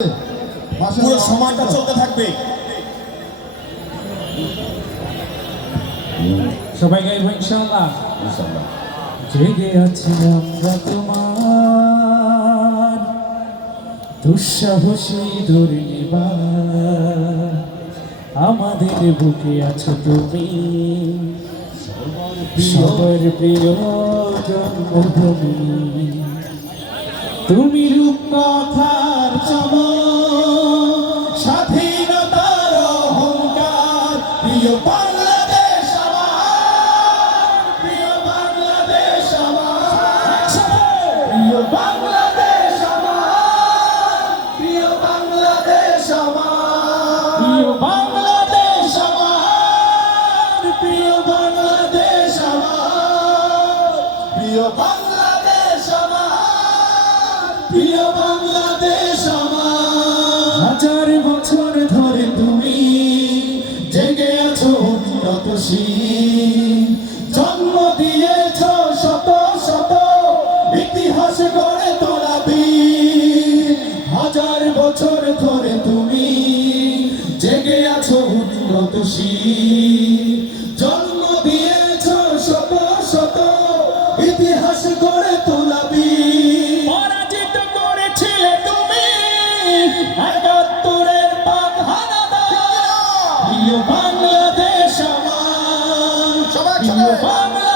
পুরো সময়টা চলতে থাকবে। সবাই গাইব ইনশাআল্লাহ। জেগে আছি আমরা তোমার। দুঃসাহসী দুর্নিবার আমাদের বুকে আছো তুমি। সবার প্রিয় জন্মভূমি। তুমি রূপকথার চমক, স্বাধীনতার অহংকার, প্রিয় বাংলাদেশ আমার, প্রিয় বাংলাদেশ আমার, প্রিয় বাংলাদেশ আমার, প্রিয় বাংলাদেশ আমার, প্রিয় বাংলাদেশ আমার, প্রিয় বাংলাদেশ আমার, প্রিয় বাংলাদেশ উন্নতশীল জন্ম দিয়েছ শত শত, ইতিহাস গড়ে তোলা হাজার বছর ধরে তুমি জেগে আছো উন্নতশীল। ホー。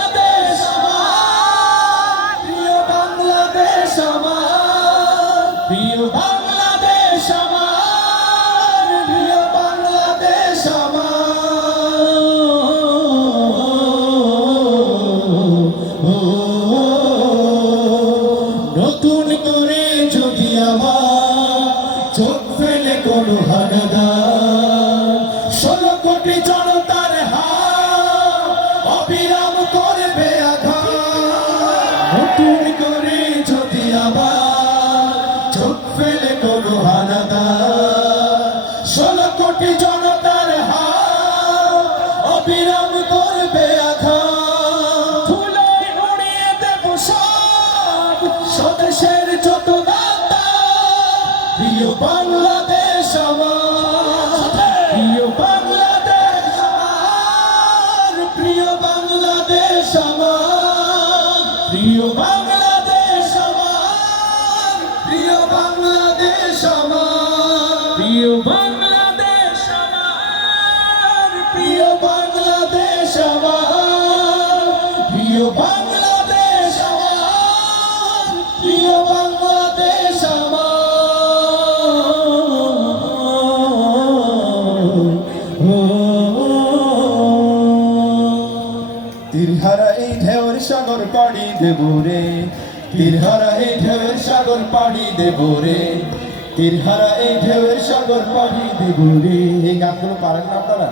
নতুন করে যদি আবার চোখ ফেলে কোনো হানাদার প্রিয় বাংলাদেশ আমার বাংলাদেশ আমার, প্রিয় বাংলাদেশ এই ঢেউর সাগর পাড়ি দেব রে এই ঢেউর সাগর পাড়ি দেব তীরহারা এই ঢেউর সাগর দেব রে। এই গানগুলো পারেন না আপনারা?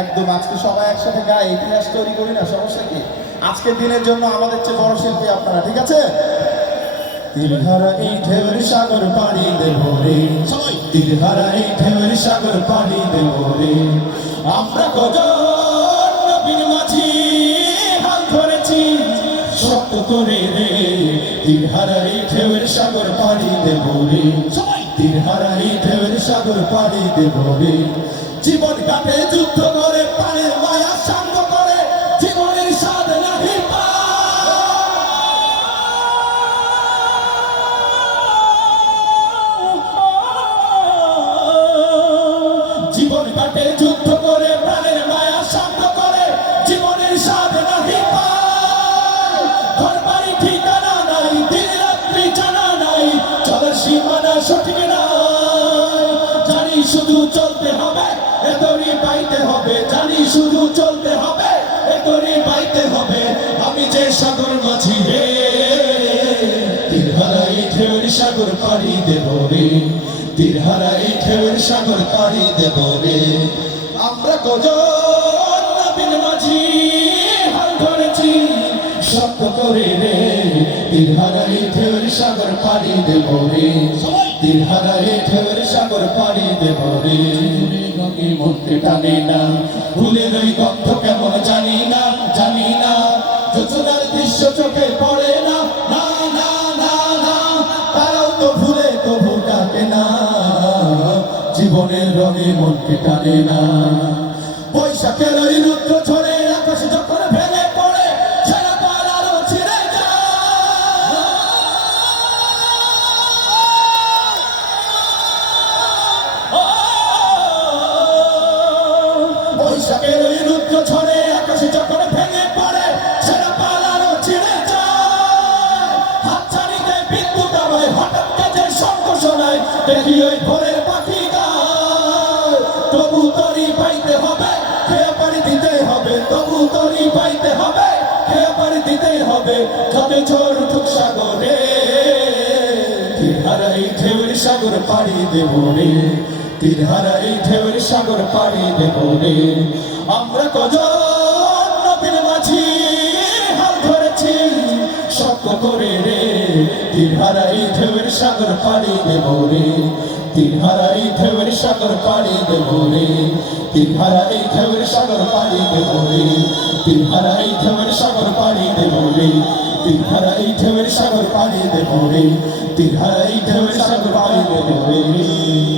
একদম, আজকে সবাই একসাথে গায়ে ইতিহাস তৈরি করি না, সমস্যা কি? আজকের দিনের জন্য আমাদের চেয়ে বড় শিল্পী আপনারা, ঠিক আছে? তীরহারা এই ঢেউর সাগর পাড়ি দেব রে। তীরহারা এই ঢেউর সাগর পাড়ি দেব রে। আমরা কজন করে রে। দিন হারাই ঢেউয়ের সাগর পাড়িতে ভরে। দিন হারাই ঢেউয়ের সাগর পাড়ি পাড়িতে রে জীবন কাটে যুদ্ধ করে পারে মায়া শুধু চলতে হবে এতরি পাইতে হবে। আমি যে সাগর মাঝি রে তীরহারাই ঢেউর সাগর পাড়ি দেব রে। তীরহারাই ঢেউর সাগর পাড়ি দেব রে। আমরা কজন নবীন মাঝি, হাল ধরেছি, শক্ত করে রে। তীরহারাই ঢেউর সাগর পাড়ি দেব রে। তীরহারাই ঢেউর সাগর পাড়ি দেব রে। গঙ্গে মনকে টানে না। ভুলের ওই গন্ধ কেমন জানি না জানি না। যোজনার দৃশ্য চোখে পড়ে না না না না না। তারাও তো ভুলে তবু ডাকে না। জীবনের রঙে মনকে টানে না। বৈশাখের ওই রুদ্র ওই রুদ্র যখন ভেঙে পড়ে ছেড়ে পালারও ছিঁড়ে যায়। হাতছানিতে বিদ্যুৎ আমায় হঠাৎ শঙ্খ শোনায় দেখি ওই ভোরের পাখি পাইতে হবে, খেয়ে পানি দিতে হবে। তবু তরি পাইতে হবে, খেয়ে পানি দিতেই হবে। যত ঝড় উঠুক সাগরে তিরহারা এই ঢেউয়ের সাগর পাড়ি দেব রে। তিরহারা এই ঢেউয়ের সাগর পাড়ি দেব রে। আমরা কজন নবীর মাঝি হাল ধরেছি শক্ত করে রে তিরহারা এই ঢেউয়ের সাগর পাড়ি দেব রে তিরহারা এই ঢেউয়ের সাগর পাড়ি দেব রে তিরহারা এই ঢেউয়ের সাগর পাড়ি দেব রে তিরহারা এই ঢেউয়ের সাগর পাড়ি দেব রে তিরহারা এই ঢেউয়ের সাগর পাড়ি দেব রে তিরহারা এই ঢেউয়ের সাগর পাড়ি দেব রে।